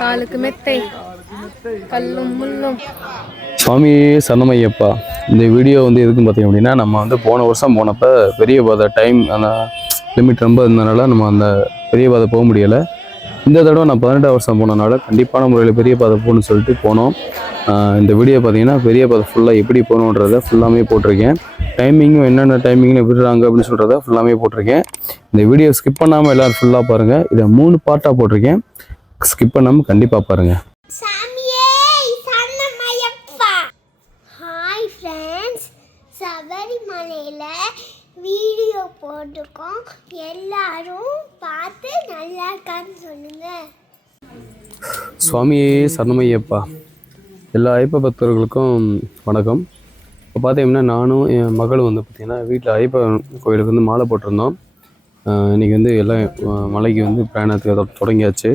காலுக்கு மெத்தை கல்லும் முள்ளும். சுவாமி சரணமையப்பா. இந்த வீடியோ வந்து எதுக்குன்னு பார்த்தீங்க அப்படின்னா, நம்ம வந்து போன வருஷம் போனப்போ பெரிய பாதை டைம் அந்த லிமிட் ரொம்ப இருந்ததுனால நம்ம அந்த பெரிய பாதை போக முடியலை. இந்த தடவை நான் 18ஆம் வருஷம் போனதுனால கண்டிப்பான முறையில் பெரிய பாதை போகணும்னு சொல்லிட்டு போனோம். இந்த வீடியோ பார்த்தீங்கன்னா பெரிய பாதை ஃபுல்லாக எப்படி போகணுன்றதை ஃபுல்லாமே போட்டிருக்கேன். டைமிங்கும் என்னென்ன டைமிங்கில் விடுறாங்க அப்படின்னு சொல்கிறத ஃபுல்லாமே போட்டிருக்கேன். இந்த வீடியோ ஸ்கிப் பண்ணாமல் எல்லோரும் ஃபுல்லாக பாருங்கள். இதை 3 பார்ட்டாக போட்டிருக்கேன். ஸ்கிப் பண்ணாமல் கண்டிப்பாக பாருங்கள். ஹாய் ஃப்ரெண்ட்ஸ், சபரிமலையில் வீடியோ போட்டிருக்கோம். எல்லாரும் பார்த்து நல்லா இருக்கான்னு சொல்லுங்கள். சுவாமியே சரணமையப்பா. எல்லா ஐயப்ப பக்தர்களுக்கும் வணக்கம். இப்போ பார்த்தீங்கன்னா நானும் என் மகளும் வந்து பார்த்திங்கன்னா வீட்டில் ஐயப்ப கோயிலுக்கு வந்து மாலை போட்டிருந்தோம். இன்றைக்கி வந்து எல்லாம் மலைக்கு வந்து பிரயாணத்துக்கு தொடங்கியாச்சு.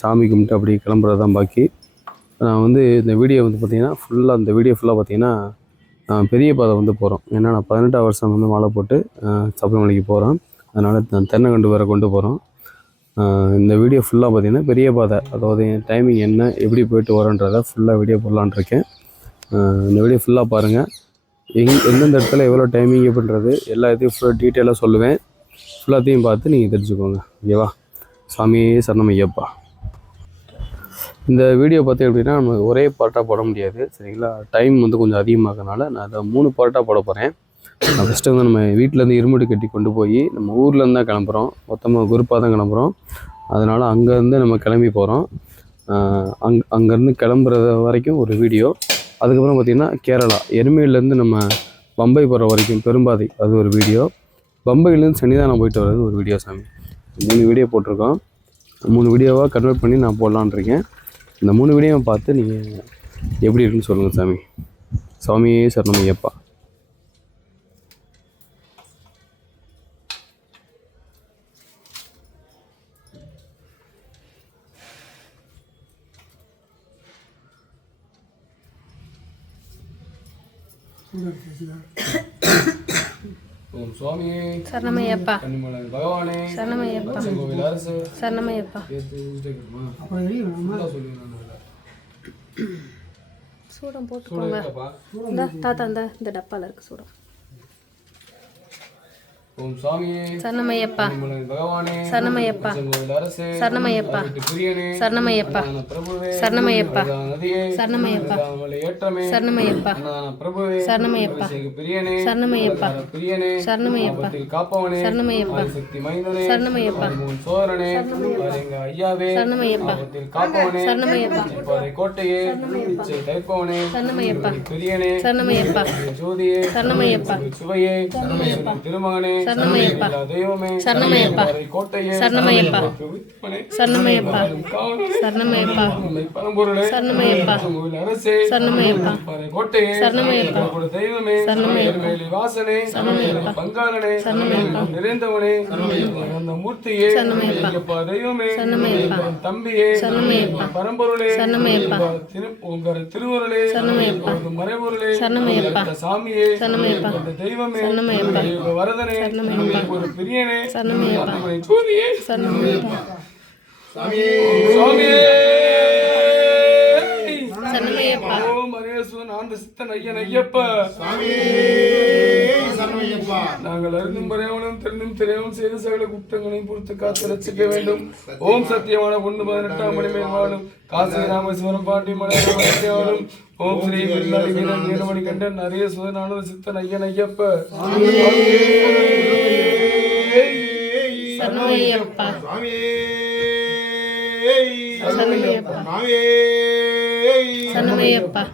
சாமி கும்பிட்டு அப்படி கிளம்புறது தான் பாக்கி. நான் வந்து இந்த வீடியோ வந்து பார்த்திங்கன்னா இந்த வீடியோ ஃபுல்லாக பார்த்திங்கன்னா பெரிய பாதை வந்து போகிறோம். ஏன்னா நான் 18ஆம் வருஷம் வந்து மாலை போட்டு சபரிமலைக்கு போகிறேன். அதனால் நான் தென்னங்கண்டு வேறு கொண்டு போகிறோம். இந்த வீடியோ ஃபுல்லாக பார்த்திங்கன்னா பெரிய பாதை, அதாவது டைமிங் என்ன, எப்படி போயிட்டு வரோன்றதை ஃபுல்லாக வீடியோ போடலான் இருக்கேன். இந்த வீடியோ ஃபுல்லாக பாருங்கள். எந்தெந்த இடத்துல எவ்வளோ டைமிங் பண்ணுறது எல்லா இதையும் ஃபுல்லாக டீட்டெயிலாக சொல்லுவேன். ஃபுல்லாத்தையும் பார்த்து நீங்கள் தெரிஞ்சுக்கோங்க. ஓகேவா? சுவாமியே சரணமையப்பா. இந்த வீடியோ பார்த்தீங்க அப்படின்னா நம்ம ஒரே பார்ட்டாக போட முடியாது, சரிங்களா? டைம் வந்து கொஞ்சம் அதிகமாகறனால நான் அதை 3 பார்ட்டாக போட போகிறேன். நான் ஃபஸ்ட்டு வந்து நம்ம வீட்டிலேருந்து இருமுடி கட்டி கொண்டு போய் நம்ம ஊர்லேருந்து தான் கிளம்புறோம். மொத்தமாக குரூப்பாக தான் கிளம்புறோம். அதனால் அங்கேருந்து நம்ம கிளம்பி போகிறோம். அங்கேருந்து கிளம்புறது வரைக்கும் ஒரு வீடியோ. அதுக்கப்புறம் பார்த்திங்கன்னா கேரளா எருமையிலேருந்து நம்ம பம்பை போகிற வரைக்கும் பெரும்பாதை, அது ஒரு வீடியோ. பம்பையிலேருந்து சன்னிதானம் போயிட்டு வர்றது ஒரு வீடியோ. சாமி 3 வீடியோ போட்டிருக்கோம். 3 வீடியோவாக கன்வெர்ட் பண்ணி நான் போடலான் இருக்கேன். இந்த 3 வீடியோவை பார்த்து நீங்கள் எப்படி இருக்குன்னு சொல்லுங்கள் சாமி. சுவாமியே சரணமையப்பா. ஓம் சுவாமியே சரணமையப்பா. பகவானே சரணமையப்பா. கோவில் அரசு சரணமையப்பா. சூடம் போட்டுக்கோங்க. தாத்தா இந்த டப்பால இருக்கு சூடம். ஓம் சுவாமியே சரணமையப்பா. பகவானே சரணமையப்பா. கோவில் அரசு சரணமையப்பா. சரணமையப்பா. சரணமையப்பா. சரணமையப்பா. சரணமையப்பா. சரணமையப்பா. சரணமையப்பா. சரணமையப்பா. காப்பவனே சரணமையப்பா. சக்தி மைந்தனே சரணமையப்பா. சோதரனே ஐயாவே சரணமையப்பா. காப்பவனே சரணமையப்பா. கோட்டையே தைப்பவனே சரணமையப்பா. பிரியனே சரணமையப்பா. ஜோதியே சரணமையப்பா. சுவையே சரணமையப்பா. திருமகனே சரணமையப்பா. தெய்வமே சரணமையப்பா. கோட்டையே சரணமையப்பா. சரணமையப்பா. சரணமையப்பா. பரம்பொருளே சரணமையப்பா. அரசே சரணமையப்பா. கோட்டையே சரணமையப்பா. தெய்வமே சரணமையப்பா. வாசனே சரணமையப்பா. பங்காளனே சரணமையப்பா. நிறைந்தவனே சரணமையப்பா. அந்த மூர்த்தியே சரணமையப்பா. தெய்வமே சரணமையப்பா. தம்பியே சரணமையப்பா. பரம்பொருளே சரணமையப்பா. திருவருளே சரணமையப்பா. மறைபொருளே சரணமையப்பா. சாமியே சரணமையப்பா. தெய்வமே சரணமையப்பா. வரதனே சரணமையப்பா. ஒரு பிரியனே சரணமையப்பா. ஜோதியே சரணமையப்பா. சாமியே சாமியே சரணமையப்பா. ஓம் அரேசுவன் ஆந்த சித்தன் ஐயன் ஐயப்பா. சாமியே சரணமையப்பா. நாங்கள் அறிந்தும் பரையவனும் தெரிந்தும் தெரியாமல் செய்த சகல குற்றங்களையும் பொறுத்து காத்து ரட்சிக்க வேண்டும். ஓம் சத்தியமான 118ஆம் மணி மேல் வாழும் காசி ராமேஸ்வரம் பாண்டி மலையாளும் ஓம் ஸ்ரீ வில்லாளி வீரன் வீரமணி கண்டன் அரேசுவன் ஆனந்த சித்தன் ஐயன் ஐயப்பா. சரணமையப்பா. சரணமையப்பா. சரணமையப்பா.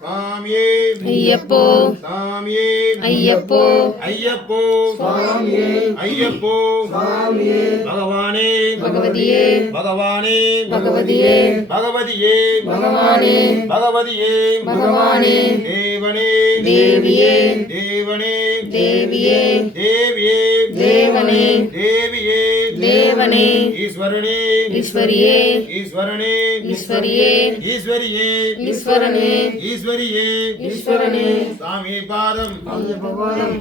சுவாமியே ஐயப்போ சாமியே ஐயப்போ ஐயப்போ சுவாமியே ஐயப்போ சாமியே பகவானே பகவதியே பகவானே பகவதியே பகவதியே பகவானே பகவதியே பகவானே தேவனே தேவியே தேவனே தேவியே தேவியே தேவனே தேவியே தேவனே தேவனே ஈஸ்வரனே ஈஸ்வரியே ஈஸ்வரனே ஈஸ்வரியே ஈஸ்வரியே ஈஸ்வரனே ஈஸ்வரியே ஈஸ்வரனே சாமி பாதம்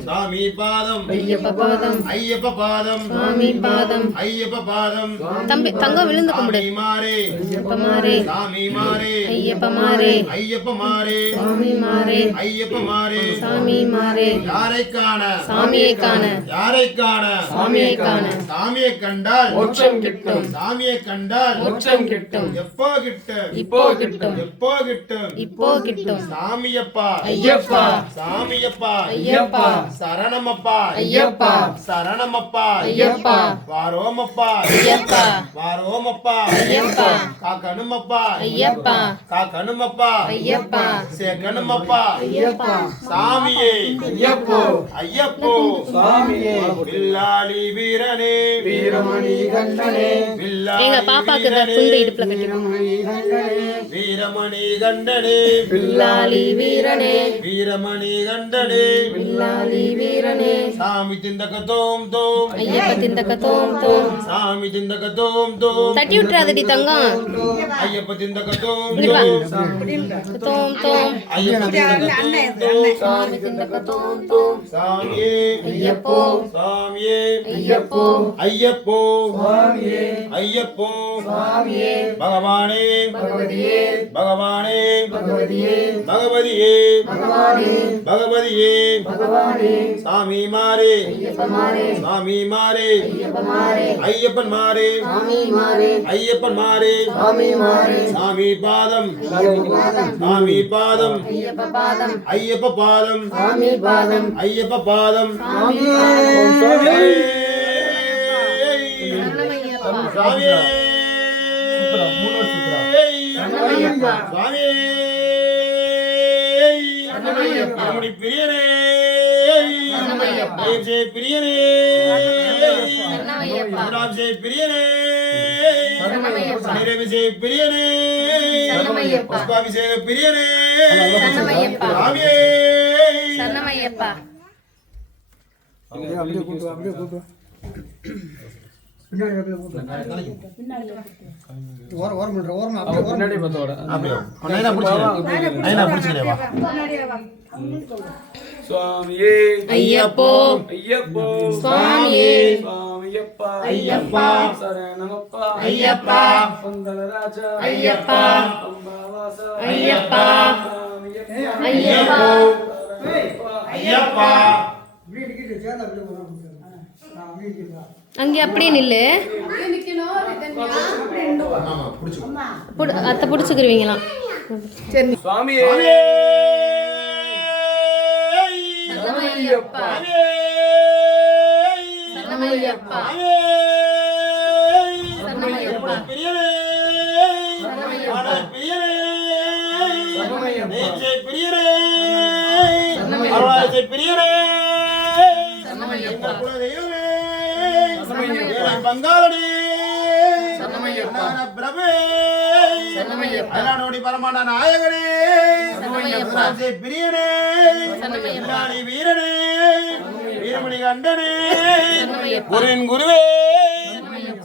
சாமி பாதம் ஐயப்ப பாதம் ஐயப்ப பாதம் சாமி பாதம் ஐயப்ப பாதம் தம்பி தங்கம் விழுந்து கும்பிடு சாமி மாறே ஐயப்ப மாறே சாமி மாறே ஐயப்ப மாறே ஐயப்ப மாறே சாமி மாறே ஐயப்ப மாறே சாமி மாறே யாரை காண சாமியை காண யாரை காண சாமியை காண சாமியை கண்டால் மோட்சம் கிட்டும் சாமியை கண்டால் மோட்சம் கிட்டும் எப்போ கிட்டும் இப்போ கிட்டும் எப்போ கிட்டும் இப்போ கிட்டும் சாமியப்பா ஐயப்பா சாமியப்பா ஐயப்பா சரணமப்பா ஐயப்பா சரணமப்பா ஐயப்பா வாரோமப்பா ஐயப்பா வாரோமப்பா ஐயப்பா காக்கணுமப்பா ஐயப்பா காக்கணுமப்பா ஐயப்பா சேக்கணுமப்பா ஐயப்பா சாமியே ஐயப்போ ஐயப்போ சாமியே வில்லாளி வீரனே வீரமணி கண்டனே வில்லாளி எங்க பாப்பாக்கு இந்த துண்டு இடுப்புல கட்டி வீரமணி கண்டனே வில்லாளி வீரனே வீரமணி கண்டனே வில்லாளி வீரனே சாமி திந்தக தோம் தோம் ஐயப்ப திந்தக்க தோம் தோம் சாமி திந்தக தோம் தோம் தட்டி விட்டுறாதடி தங்கம் ஐயப்ப திந்தக தோம் இங்க வா. தோம் தோம் தோம் ஐயப்ப திந்தக தோம் தோம் சாமி திந்தக்க தோம் தோம் சாமியே ஐயப்போ சாமியே ஐயப்போ ஐயப்போ ஐயப்போ பகவானே பகவதியே பகவானே பகவதியே பகவதியே பகவானே பகவதியே பகவானே சாமி மாறே ஐயப்ப மாறே சாமி மாறே ஐயப்ப மாறே ஐயப்பன் மாறே சாமி மாறே ஐயப்பன் மாறே சாமி மாறே சாமி பாதம் பாதம் சாமி பாதம் ஐயப்ப பாதம் ஐயப்ப பாதம் சாமி பாதம் ஐயப்ப பாதம் சாமி பாதம் சரணமையப்பா சாமியே சரணமையப்பா சுவாமியே சரணமையப்பா அருமணி பிரியனே சரணமையப்பா அபிஷேக பிரியனே சரணமையப்பா அபிஷேக பிரியனே சரணமையப்பா நிரபிஷேக பிரியனே சரணமையப்பா புஷ்பாபிஷேக பிரியனே சரணமையப்பா சுவாமியே சரணமையப்பா சுவாமியே ஐயப்போ ஐயப்போ சுவாமியே சுவாமியப்பா ஐயப்பா சரணமப்பா ஐயப்பா பந்தலராஜா ஐயப்பா அம்பாவாசா ஐயப்பா ஐயப்பா ஐயப்பா ஐயப்பா அங்கே அப்படியே நில்லு அத்தை பிடிச்சிக்கிருவீங்களாம் சுவாமியே சரணமையப்பா சரணமையப்பா சரணமையப்பா பிரியனே பிரியனே பிரியனே அருளாசை பிரியனே சரணமையப்பா குலதெய்வமே பங்காளி பிரபே அல்லானோடி பரமான நாயகனே அருளாசை பிரியனே இல்லாடி வீரனே வீரமணி கண்டனே குருவின் குருவே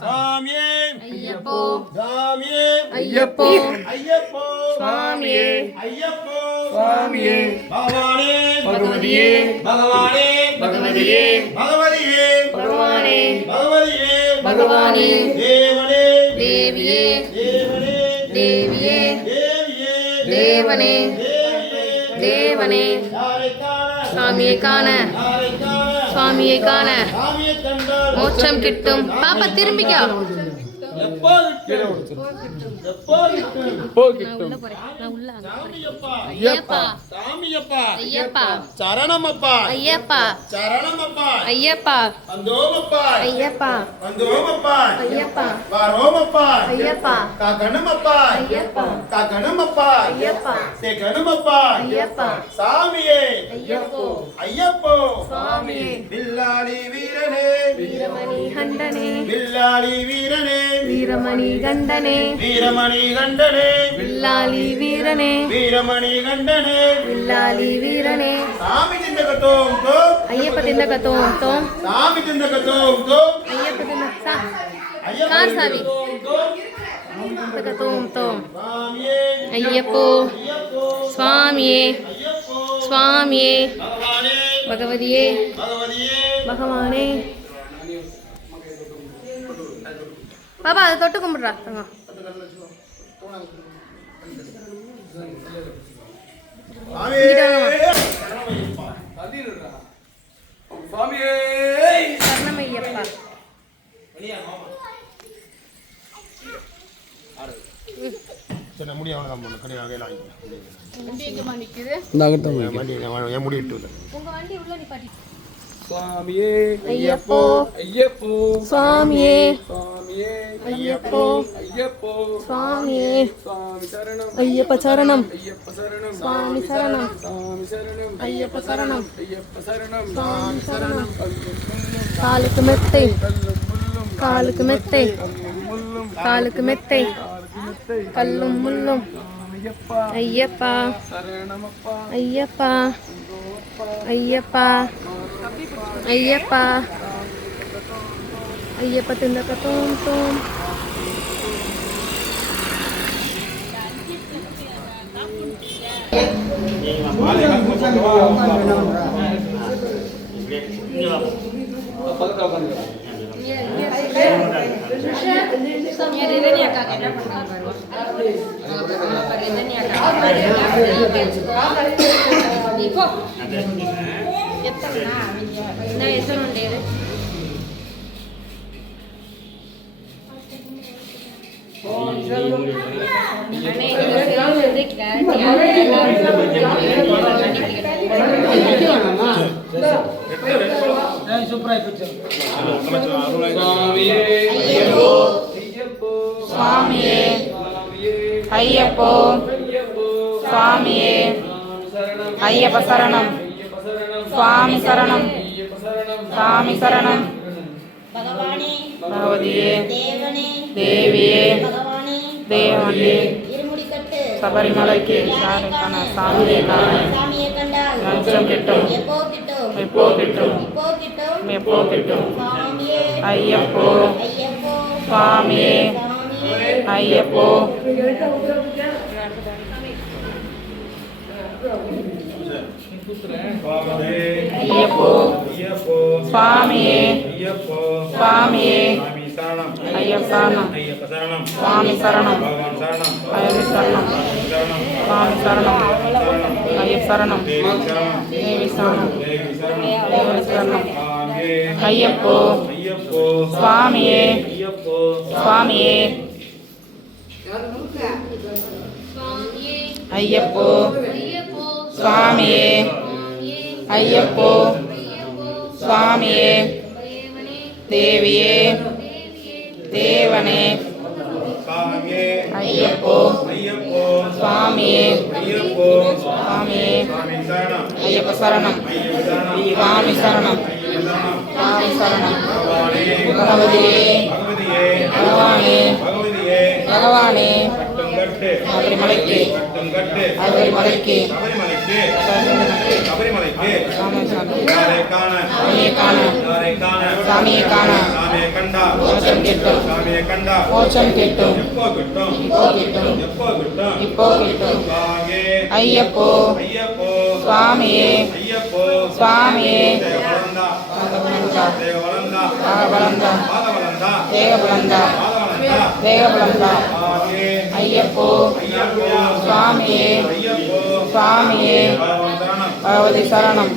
சாமியே ஐயப்போ சாமியே ஐயப்போ ஐயப்போ சுவாமியே ஐயப்போ சுவாமியே பகவானே பகவதியே பகவானே பகவதியே பகவதியே பகவானே பகவதியே பகவானே தேவனே தேவியே தேவனே தேவியே தேவியே தேவனே தேவியே தேவனே யாரை காண சாமியை காண யாரை காண சுவாமியை காண சாமியை கண்டால் மோட்சம் கிட்டும் பாப்பா திரும்பிக்கோ எப்போ எப்போ நான் உள்ள போறேன் நான் உள்ள சாமியப்பா ஐயப்பா சாமியப்பா ஐயப்பா சரணமப்பா ஐயப்பா சரணமப்பா ஐயப்பா வந்தோமப்பா ஐயப்பா வந்தோமப்பா ஐயப்பா வாரோமப்பா ஐயப்பா காக்கணுமப்பா ஐயப்பா காக்கணுமப்பா ஐயப்பா சேக்கணுமப்பா ஐயப்பா சாமியே ஐயப்போ ஐயப்போ சுவாமியே வில்லாளி வீரனே வீரமணி கண்டனே வில்லாளி வீரனே வீரமணி கண்டனே வீரமணி கண்டனே வில்லாளி வீரனே வீரமணி கண்டனே வில்லாளி வீரனே சாமி திந்தக தோம் தோம் ஐயப்ப திந்தக்க தோம் தோம் சாமி திந்தக தோம் தோம் ஐயப்ப திந்த கார் சாவி தோம் தோம் ஐயப்போ சுவாமியே சுவாமியே பகவதியே பகவானே பாபா அதை தொட்டு கும்பிட்றா தங்க சரணமையப்பா வண்டி எங்கம்மா நிக்குது என் முடி இட்டு உங்க வண்டி உள்ள நிப்பாட்டி சுவாமியே ஐயப்போ ஐயப்போ சுவாமியே சுவாமியே ஐயப்போ ஐயப்போ சுவாமியே சுவாமி சரணம் ஐயப்ப சரணம் ஐயப்ப சரணம் சுவாமி சரணம் சுவாமி சரணம் ஐயப்ப சரணம் ஐயப்ப சரணம் சுவாமி சரணம் காலுக்கு மெத்தை காலுக்கு மெத்தை காலுக்கு மெத்தை கல்லும் முள்ளும் ஐயப்பா ஐயப்பா ஐயப்பா ஐயப்பா ஐயப்ப திண்டக்க தோம் தோம் சுவாமியே ஐயப்போ சுவாமியே ஐயப்ப சரணம் சுவாமி சரணம் சுவாமி சரணம் பகவதியே தேவியே தேவனே சபரிமலைக்கு சாமியை லஞ்சம் கிட்டும் எப்போ கிட்டும் எப்போ கிட்டும் ஐயப்போ சுவாமியே ஐயப்போ ஐயப்போ சுவாமியே சுவாமியே ஐயப்ப சரணம் சுவாமி சரணம் ஐயப்ப சரணம் சுவாமி சரணம் ஐயப்ப சரணம் தேவி சரணம் தேவி சரணம் ஐயப்போ சுவாமியே சுவாமியே ஐயப்போ சுவாமியே ஐயப்போ சுவாமியே தேவியே தேவனே ஐயப்போ சுவாமியே சுவாமியே ஐயப்ப சரணம் சுவாமி சரணம் சுவாமி சரணம் பகவதியே பகவானே பகவானே சபரிமலைக்கு சபரிமலைக்கு சாமியை காண மோட்சம் கிட்டும் மோட்சம் கிட்டும் இப்போ கிட்டும் ஐயப்போ சுவாமியே சுவாமியே பாதபலந்தா தேகபலந்தா தேகபலந்தா ஐயப்போ சுவாமியே சுவாமியே பகவதி சரணம்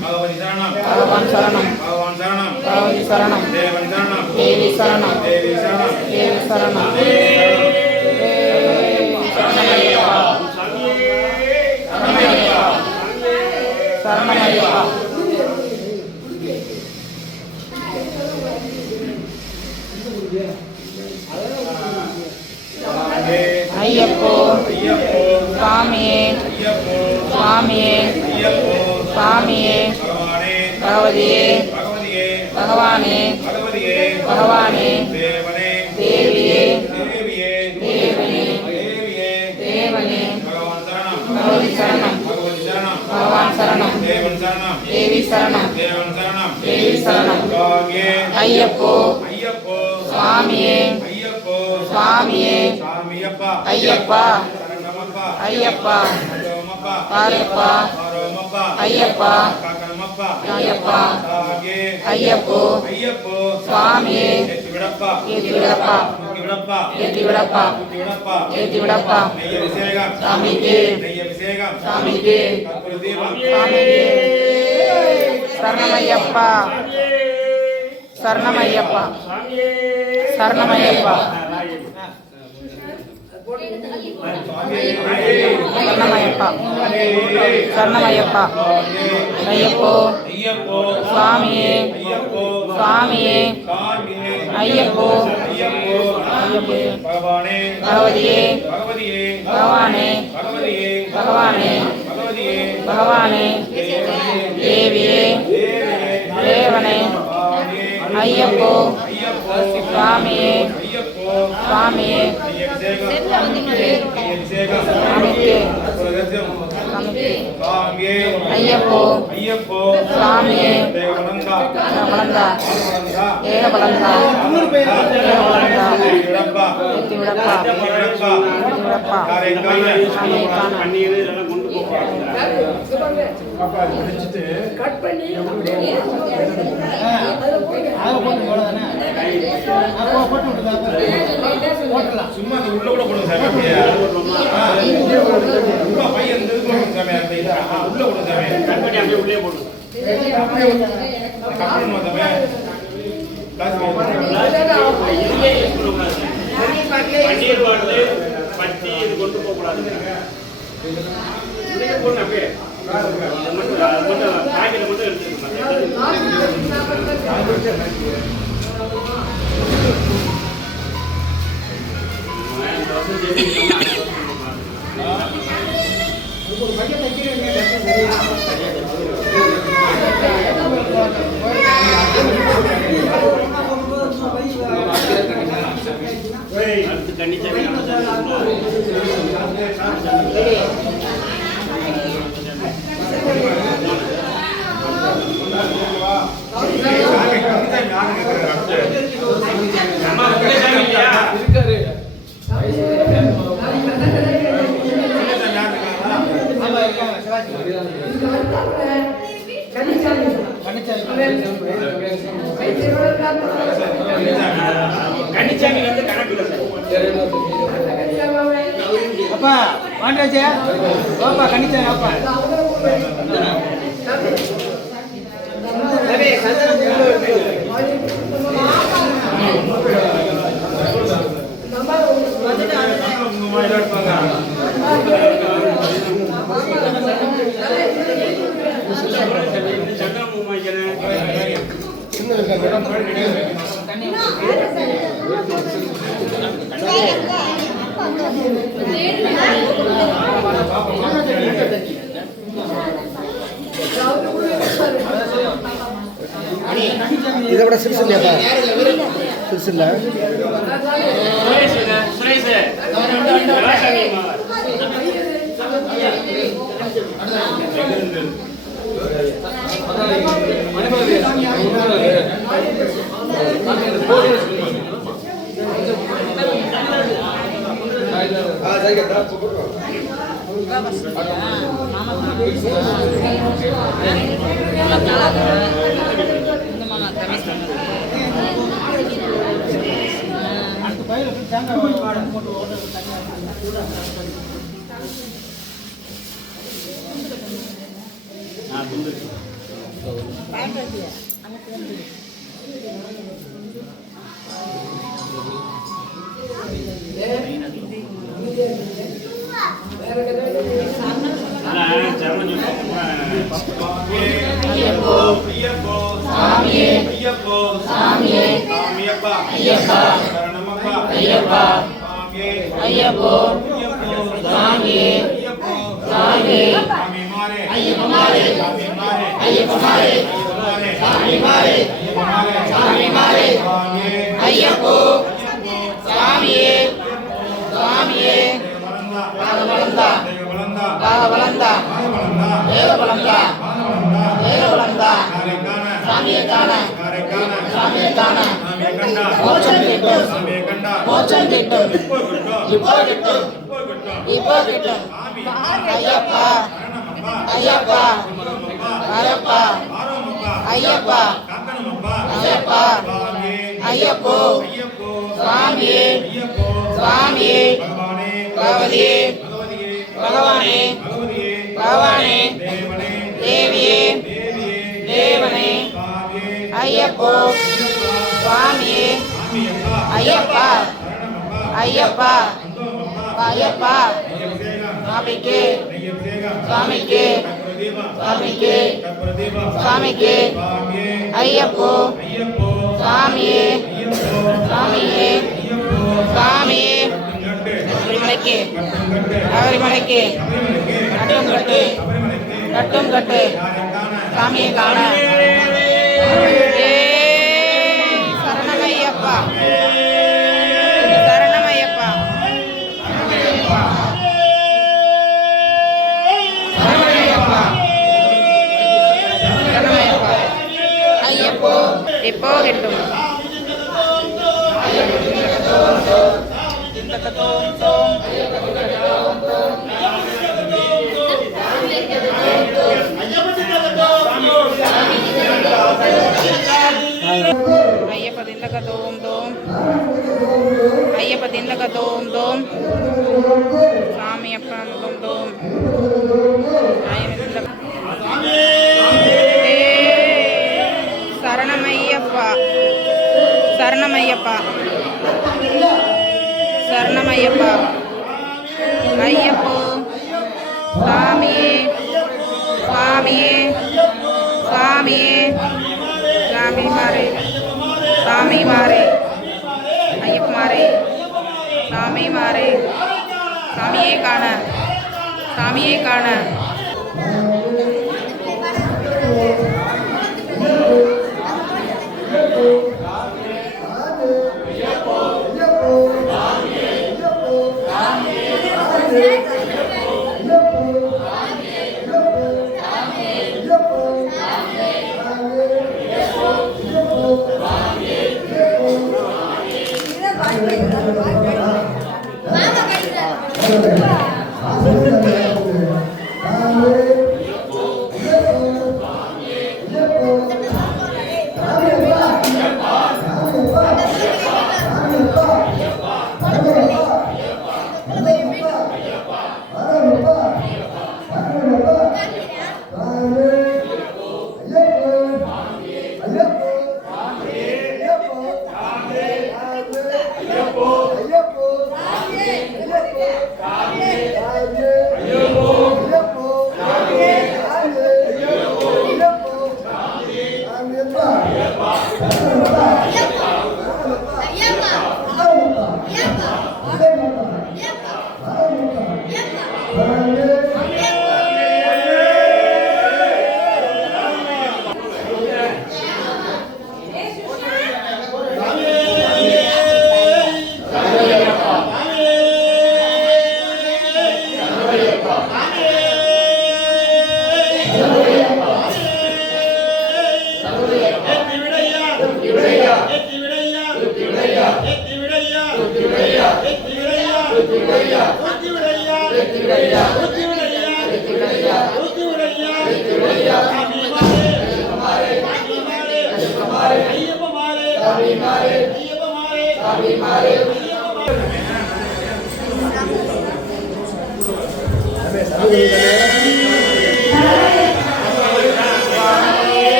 பகவான் சரணம் பகவதி சரணம் தேவி சரணம் தேவி சரணம் சரணமையா ஐயப்போ சுவாமியே சுவாமியே சுவாமியே பகவதியே பகவானே பகவானே தேவியே தேவனே தேவனே பகவதி சரணம் பகவான் சரணம் தேவி சரணம் தேவி சரணம் ஐயப்போ சுவாமியே ஐயப்பா ஐயப்பா பாருப்பா ஐயப்பா ஐயப்பா ஐயப்போ சுவாமியே ஏத்தி விடப்பா ஏத்தி விடப்பா ஏத்தி விடப்பா சாமிக்கு சாமிக்கு சாமிக்கு சரணமையப்பா சரணமையப்பா சரணமையப்பா சரணமையப்பா சரணமையப்பா ஐயப்போ சுவாமியே சுவாமியே ஐயப்போ ஐயப்போ பகவதியே பகவானே பகவானே பகவானே தேவியே தேவனே ஐயப்போ சுவாமியே சுவாமியே ஐயப்போ சுவாமியே பலந்தா ஏக பலந்தா ஏத்தி விடப்பா சும்மா உள்ள கூட போடுங்க சாமி பையன் சாமி உள்ள போடுங்க சாமி கண்படி அப்படியே உள்ளே போடுங்க பட்டி இது கொண்டு போகக்கூடாது போடணும் அப்படியே பாக்கெட் மட்டும் அடுத்து கண்டிச்சாமி கண்டிச்சாமி வந்து கணக்கு அப்பா வாண்டாச்சே பாப்பா கண்டிச்சாமி அப்பா இதை விட சிறுசு இல்லையாப்பா சிறுசு இல்லை சாமியே காண சாமியை கண்டா மோட்சம் கிட்டும் சாமியை கண்டா மோட்சம் கிட்டும் இப்போ கிட்டும் இப்போ கிட்டும் இப்போ கிட்டும் இப்போ கிட்டும் சாமி ஐயப்பா சரணமப்பா ஐயப்பா குமரமப்பா வரப்பா ஆரோமப்பா ஐயப்பா காக்கனமப்பா ஐயப்பா சுவாமி ஐயப்போ ஐயப்போ சுவாமியே ஐயப்போ சுவாமியே பகவானே பகவதியே பகவதியே பகவானே பகவதியே பகவானே தேவனே தேவியே தேவியே தேவனே சாமியே ஐயப்போ சுவாமியே சாமியப்பா ஐயப்பா சரணமப்பா ஐயப்பா அந்தோமப்பா ஐயப்பா நெய்யபிஷேகம் சுவாமிக்கு நெய்யபிஷேகம் சுவாமிக்கு கற்பூரதீபம் சுவாமிக்கு கற்பூரதீபம் சுவாமிக்கு சுவாமியே ஐயப்போ ஐயப்போ சுவாமியே ஐயப்போ சுவாமியே ஐயப்போ சுவாமியே கட்டு சபரிமலைக்கு கட்டு சபரிமலைக்கு கட்டும் கட்டு கட்டும் கட்டு சாமியை காண சரணமையப்பா சரணமையப்பா சரணமையப்பா சரணமையப்பா ஐயப்போ எப்போ கெட்டும் ஐயப்ப திண்டக தோம் தோம் ஐயப்ப திண்டக தோம் தோம் சாமி அப்பன் தோம் தோம் சரணமையப்பா சரணமையப்பா சரணமையப்பா ஐயப்போ சுவாமியே சுவாமியே சுவாமியே சாமி மாறே சாமி மாறே ஐயப்ப மாறே சாமி மாறே சாமியே காண சாமியே காண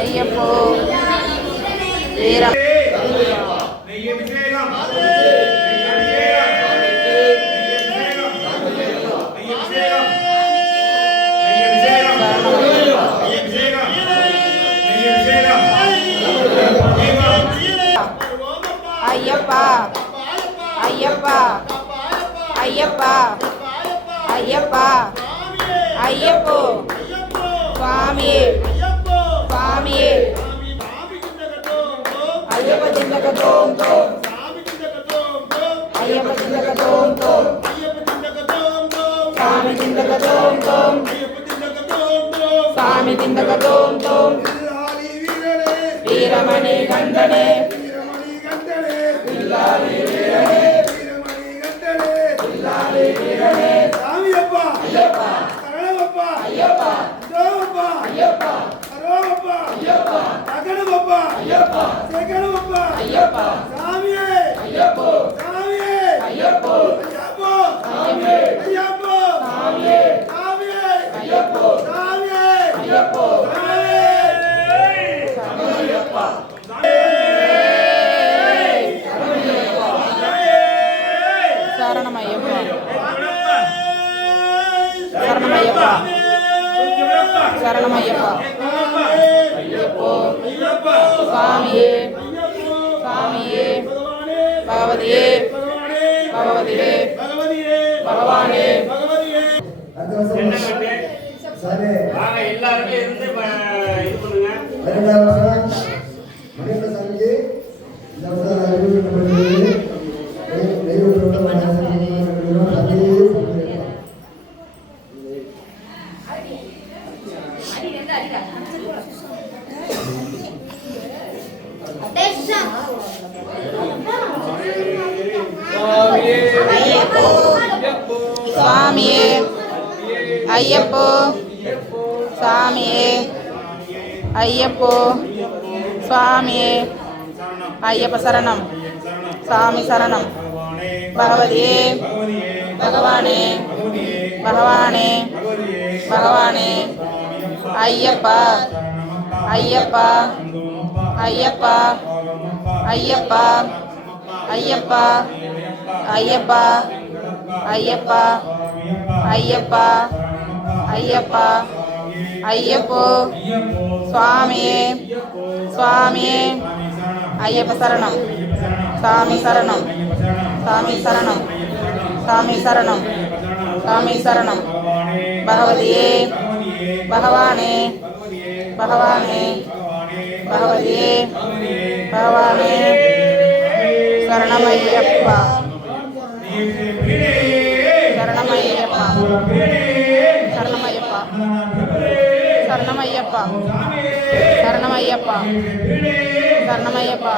ஐயப்போ வீர நெய்யபிஷேகம் ஐயப்பா ஐயப்பா ஐயப்பா ஐயப்பா ஐயப்போ சுவாமியே சுவாமியே ஐயப்ப திண்டக தோம் தோம் ஐயப்ப திண்டக தோம் தோம் சாமி திண்டக தோம் தோம் சாமி திண்டக தோம் தோம் வீரமணி கண்டனே சாமியப்பா சரணமப்பா ஐயப்பா சரோமப்பா அகனமப்பா சேகனமப்பா சாமியே சாமியே ஐயப்போ சாமியே சரணமையப்பா சரணமையப்பா சரணமையப்பா சுவாமியே சுவாமியே பகவதியே பகவதியே பகவானே வாங்க எல்லாருமே இருந்து இது பண்ணுங்க. சுவாமியே ஐயப்போ சுவாமியே ஐயப்போ சுவாமியே ஐயப்ப சரணம் சாமி சரணம் பகவதியே பகவானே பகவானே பகவானே ஐயப்பா ஐயப்பா ஐயப்பா ஐயப்பா ஐயப்பா ஐயப்பா ஐயப்பா ஐயப்பா ஐயப்பா ஐயப்போ சுவாமியே சுவாமியே ஐயப்ப சரணம் சாமி சரணம் சாமி சரணம் சாமி சரணம் சாமி சரணம் பகவதியே பகவானே பகவானே பகவதியே பகவானே சரணமையப்பா சரணமையப்பா சரணமையப்பா சரணமையப்பா சரணமையப்பா சரணமையப்பா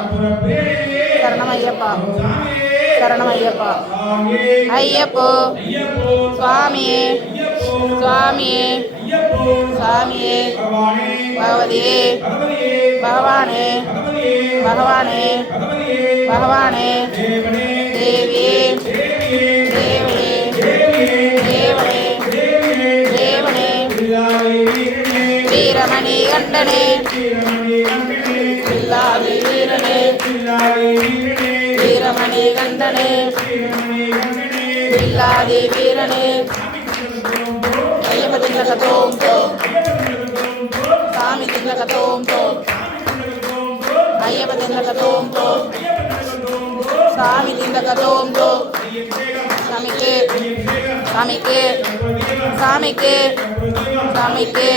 சரணமையப்பா சரணமையப்பா ஐயப்போ சுவாமியே சுவாமியே சுவாமியே பகவதியே பகவானே பகவானே பகவானே தேவியே தேவனே தேவனே தேவனே வீரமணி கண்டனே வில்லாதி வீரனே வீரமணி கண்டனே வில்லாதி வீரனே ஐயப்ப தில்லக தோம் தோம் சாமி தில்லக தோம் தோம் ஐயப்ப தில்லக தோம் தோம் சாமி தில்லக தோம் தோம் சாமிக்கு சாமிக்கு சாமிக்கு சாமிக்கு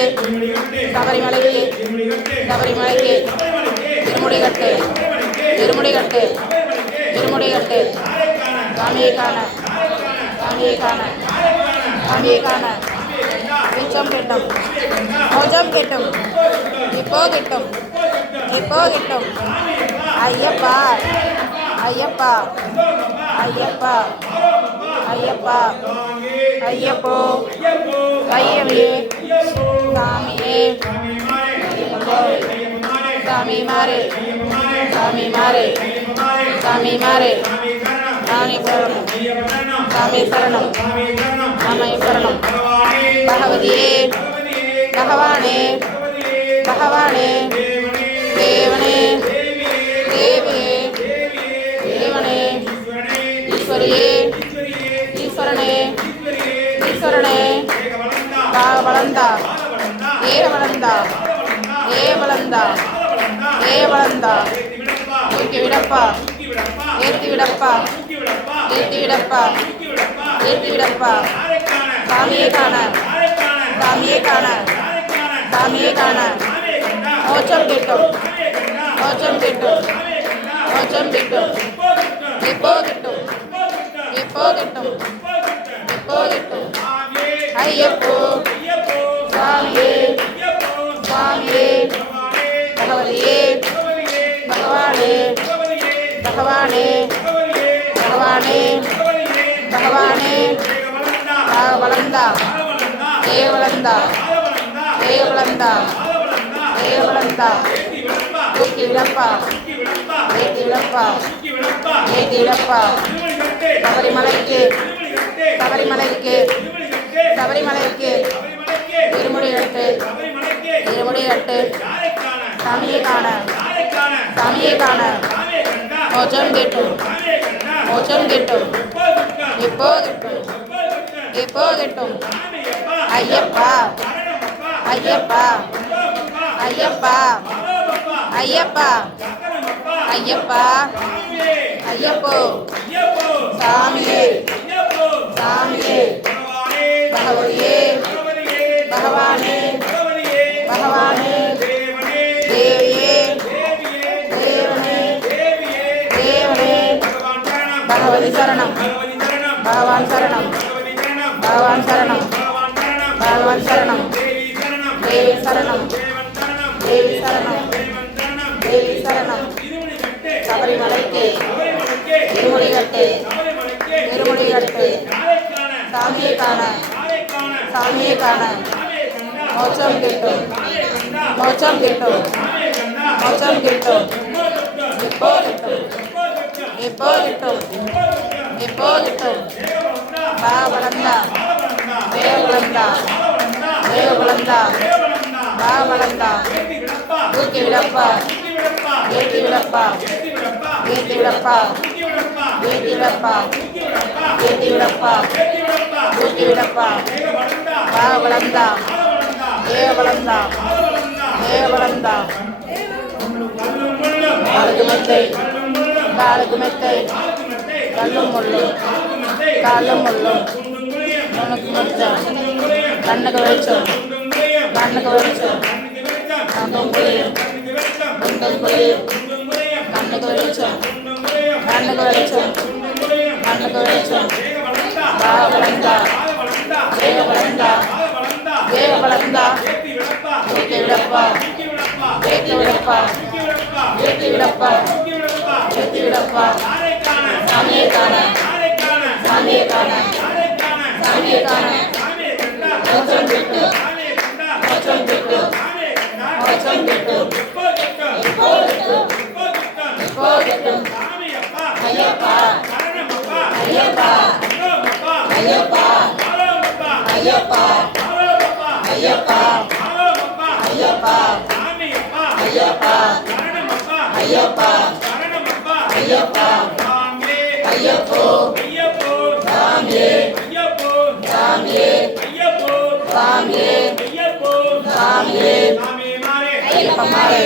சபரிமலைக்கு சபரிமலைக்கு திருமுடிகட்டு திருமுடிகட்டு திருமுடிகட்டு சாமியை காண சாமியை காண சாமியை காண மிச்சம் கிட்டும் மோஜம் கிட்டும் இப்போ கிட்டும் இப்போ கிட்டும் ஐயப்பா ஐயப்பா ஐயப்பா ஐயப்பா ஐயப்போ ஐயவே சாமியே சாமி மாறே சாமி மாறே சாமி மாறே சாமி சரணம் சாமி சரணம் சாமி சரணம் பகவதியே பகவானே பகவானே தேவனே தேவியே தேவனே ஈஸ்வரியே ஈஸ்வரனே ஈஸ்வரனே வளர்ந்தா ஏ வளர்ந்தா ஏ வளர்ந்தா ஏ வளர்ந்தா தூக்கி விடப்பா ஏற்றி விடப்பா ஏற்றி விடப்பா ஏற்றி விடப்பா சாமியை காண சாமியை காண சாமியை காண மோச்சம் கிட்டும் மோச்சம் கிட்டும் மோச்சம் கிட்டும் இப்போ கிட்டும் இப்போ கிட்டும் இப்போ கிட்டும் ஐயப்போ சுவாமியே சுவாமியே பகவதியே பகவானே பகவானே பகவானே பாகவலந்தா தேவலந்தா தேவலந்தா தேவலந்தா தூக்கி விடப்பா ஏற்றி விடப்பா ஏற்றி விடப்பா சபரிமலைக்கு சபரிமலைக்கு சபரிமலைக்கு திருமுடி எடுத்து திருமுடி எடுத்து சாமியை காண சாமியை காண மோச்சம் கிட்டும் மோச்சம் கிட்டும் இப்போ கிட்டும் இப்போ கிட்டும் ஐயப்பா ஐயப்பா ஐயப்பா ஐயப்பா ஐயப்பா ஐயப்போ சாமியே சாமியே பகவதியே பகவானே பகவானே தேவியே தேவனே தேவனே பகவதி சரணம் பகவான் சரணம் பகவான் சரணம் பகவான் சரணம் தேவி சரணம் தேவி சரணம் தேவி சரணம் சபரிமலைக்கு திருமுடி கட்டு திருமுடி கட்டு சாமியை காண சாமியை காண மோட்சம் கிட்டும் மோட்சம் கிட்டும் மோட்சம் கிட்டும் இப்போ கிட்டும் இப்போ கிட்டும் இப்போ கிட்டும் பாகவலந்தா தேவலந்தா தேவலந்தா பாகவலந்தா தூக்கி விடப்பா ஏற்றி விடப்பா ஏற்றி விடப்பா ஏற்றி விடப்பா ஏற்றி விடப்பா தூக்கி விடப்பா பாகவலந்தா தேவலந்தா தேவலந்தா காலுக்கு மெத்தை காலுக்கு மெத்தை கல்லும் முள்ளும் காலும் முள்ளும் உனக்கு மெச்சம் கண்ணுக்கு வெளிச்சம் கண்ணுக்கு வெளிச்சம் கண்ணும் புரியும் குண்டும் புரியும் கண்ணுக்கு வெளிச்சம் கண்ணுக்கு வெளிச்சம் கண்ணுக்கு வெளிச்சம் பாகவலந்தா தேவலந்தா தேவலந்தா தூக்கி விடப்பா ஏற்றி விடப்பா ஏற்றி விடப்பா ஏற்றி விடப்பா சாமியை காண சாமியை காண சாமியை காண மோட்சம் கிட்டு மோட்சம் கிட்டு மோட்சம் கிட்டு இப்போ கிட்டு இப்போ கிட்டு ஐயப்பா ஐயப்பா ஐயப்பா ஐயப்பா ஐயப்பா ஐயப்பா ஐயப்பா ஐயப்பா ஐயப்பா ஐயப்போ சாமியே சாமியே சாமியே சாமியே ஐயப்ப மாரே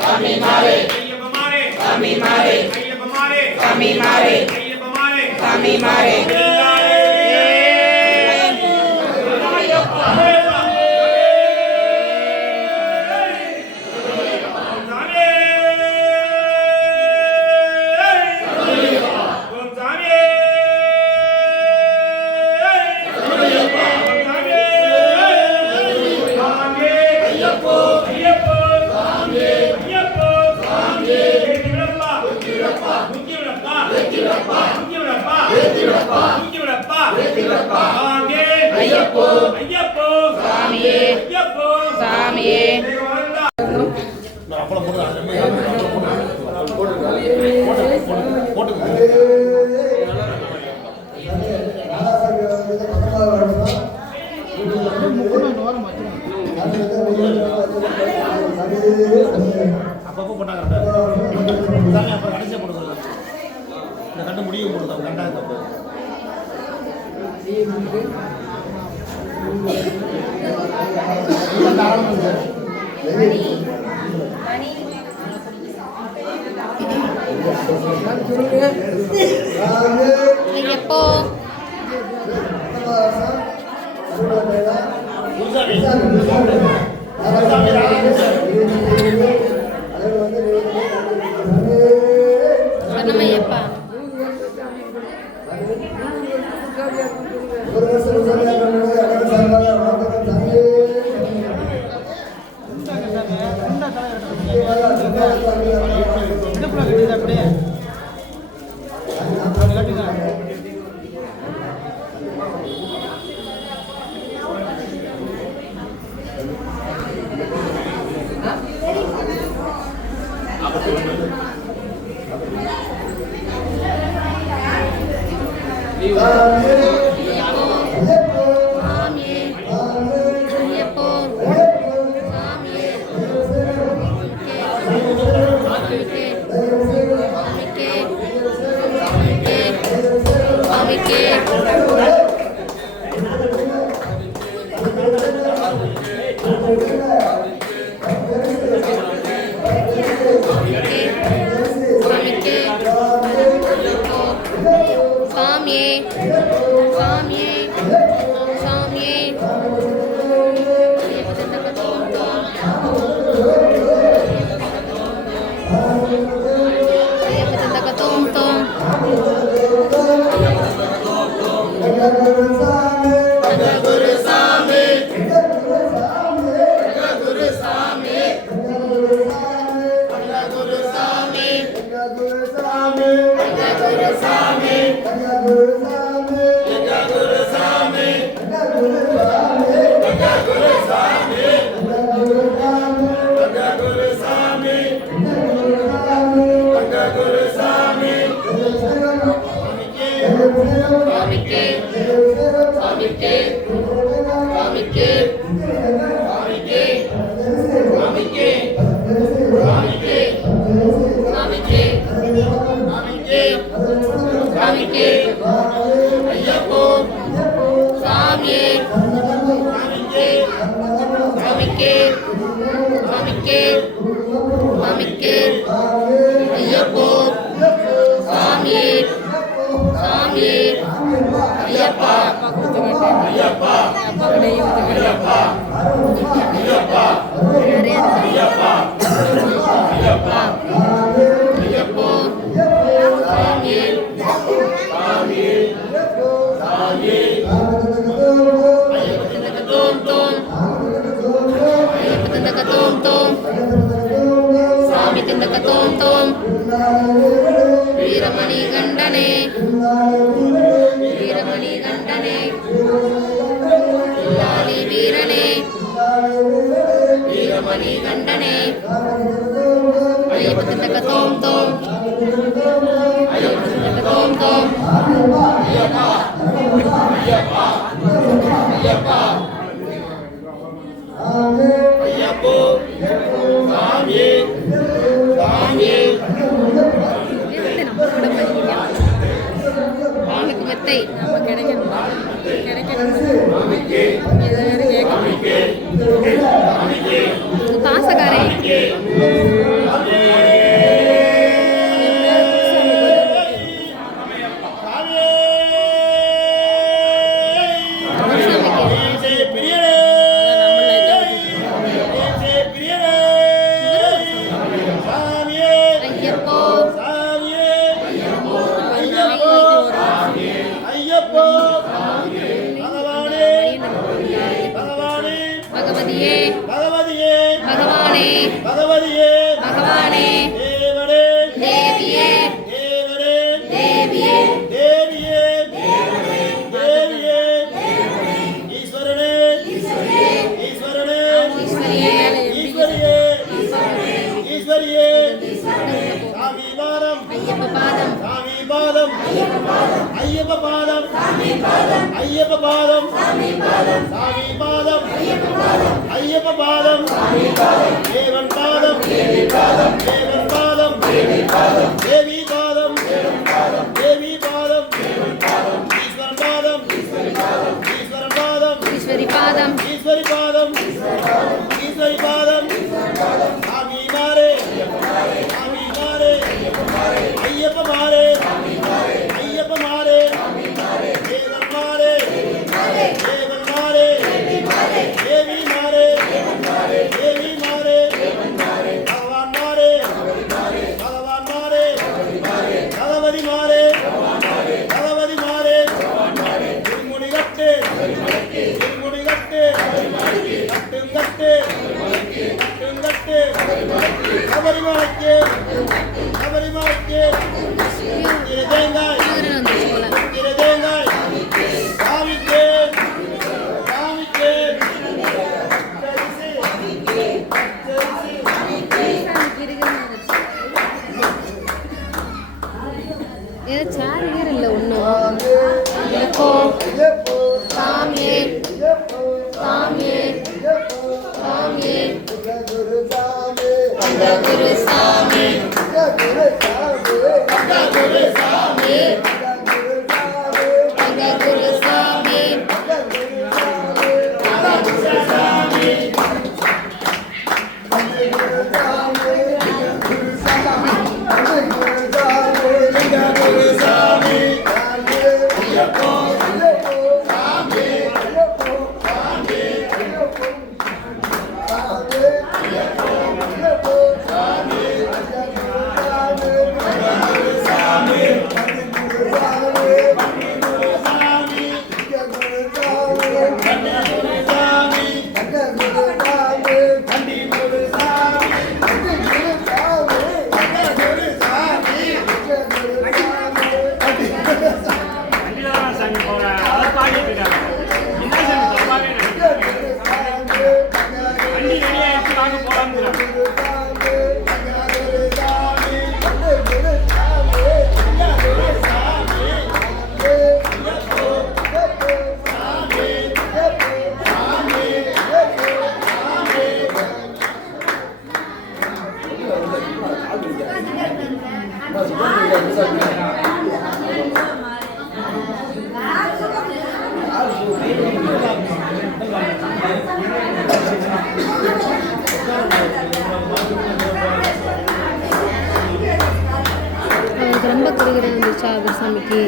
சாமி மாரே சாமி மாரே சாமி மாரே சாமி மாரே ஐயப்போ சாமியே சாமியே அப்பப்போ போட்டாங்க அப்புறம் கடைசியாக போடுறது இந்த கண்டு முடியும் போடுறது கண்டாக தப்பு ஐயப்போ சரணமையப்பா அப்படியே வீரமணி கண்டனே வீரமணி கண்டனே லாலி வீரனே வீரமணி கண்டனே ஐயப்ப தோம் தோம் ஐயப்ப தோம் தோம் நம்ம கிடைக்கணும் பாசக்காரே சேர் இல்லை ஒன்றும் அவருக்கு ரொம்ப குறுகிறேன் வந்துச்சா குருசாமிக்கு.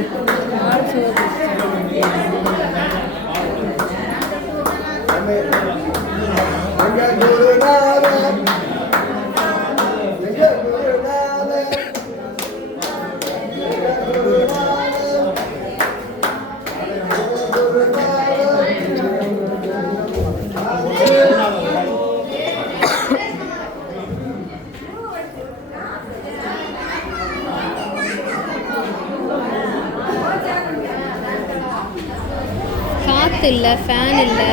காற்று இல்லை, ஃபேன் இல்லை.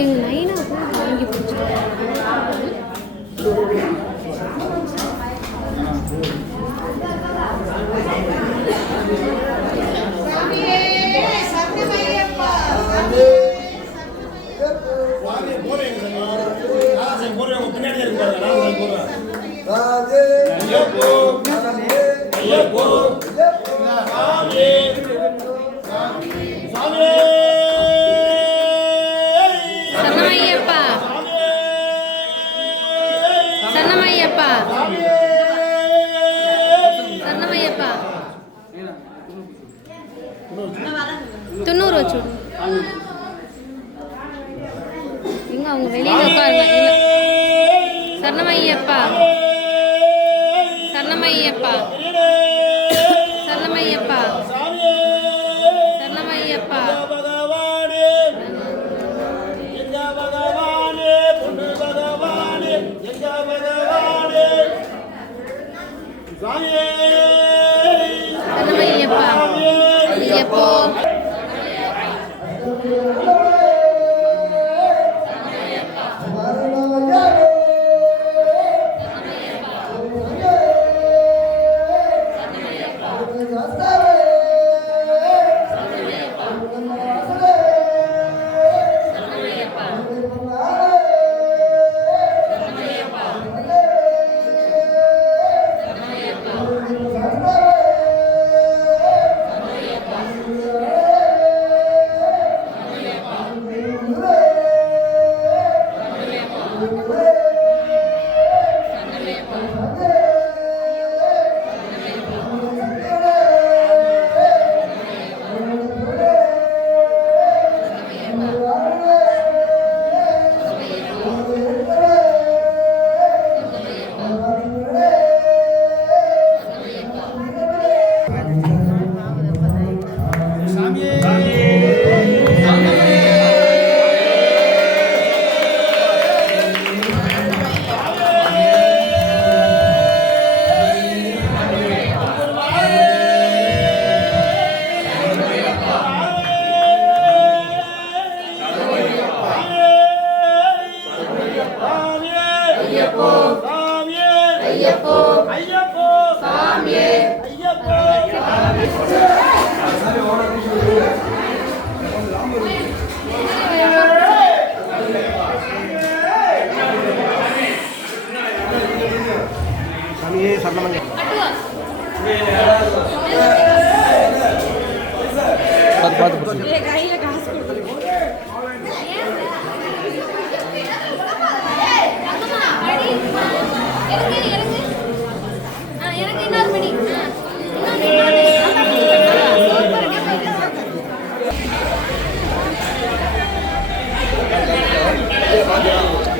எங்கள் நைனா கூட வாங்கி பிடிச்சிருக்காங்க. பின்னாடி இருக்கு பாருங்க. சரணமையப்பா, சரணமையப்பா, சரணமையப்பா. 90 வச்சு எங்க அவங்க வெளியில உட்காருங்க. சரணமையப்பா, சரணமையப்பா, சரணமையப்பா, சரணமையப்பா. பகவானே எங்க பகவானே, பொண்ணு பகவானே எங்க பகவானே, சாமியே சரணமையப்பா. ஐயப்போ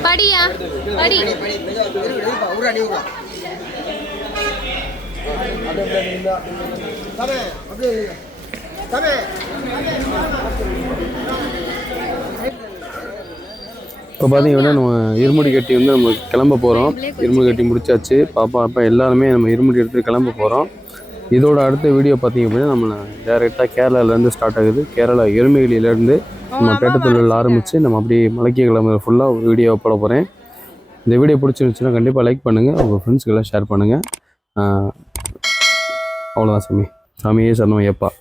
படியா படி இப்போ பார்த்தீங்கன்னா நம்ம இருமுடி கட்டி வந்து நம்ம கிளம்ப போகிறோம். இருமுடி கட்டி முடிச்சாச்சு. பாப்பா அப்பா எல்லாருமே நம்ம இருமுடி எடுத்துகிட்டு கிளம்ப போகிறோம். இதோட அடுத்த வீடியோ பார்த்தீங்க அப்படின்னா நம்ம டேரெக்டாக கேரளாவிலேருந்து ஸ்டார்ட் ஆகுது. கேரளா எருமேலியிலேருந்து நம்ம பேட்டத்தொழில் ஆரம்பித்து நம்ம அப்படியே மலைக்கு கிளம்புற ஃபுல்லாக ஒரு வீடியோவை போட போகிறேன். இந்த வீடியோ பிடிச்சிருந்துச்சுன்னா கண்டிப்பாக லைக் பண்ணுங்கள், உங்கள் ஃப்ரெண்ட்ஸுக்கெல்லாம் ஷேர் பண்ணுங்கள். அவ்வளோதான் சாமி. சாமியே சரணம் ஐயப்பா.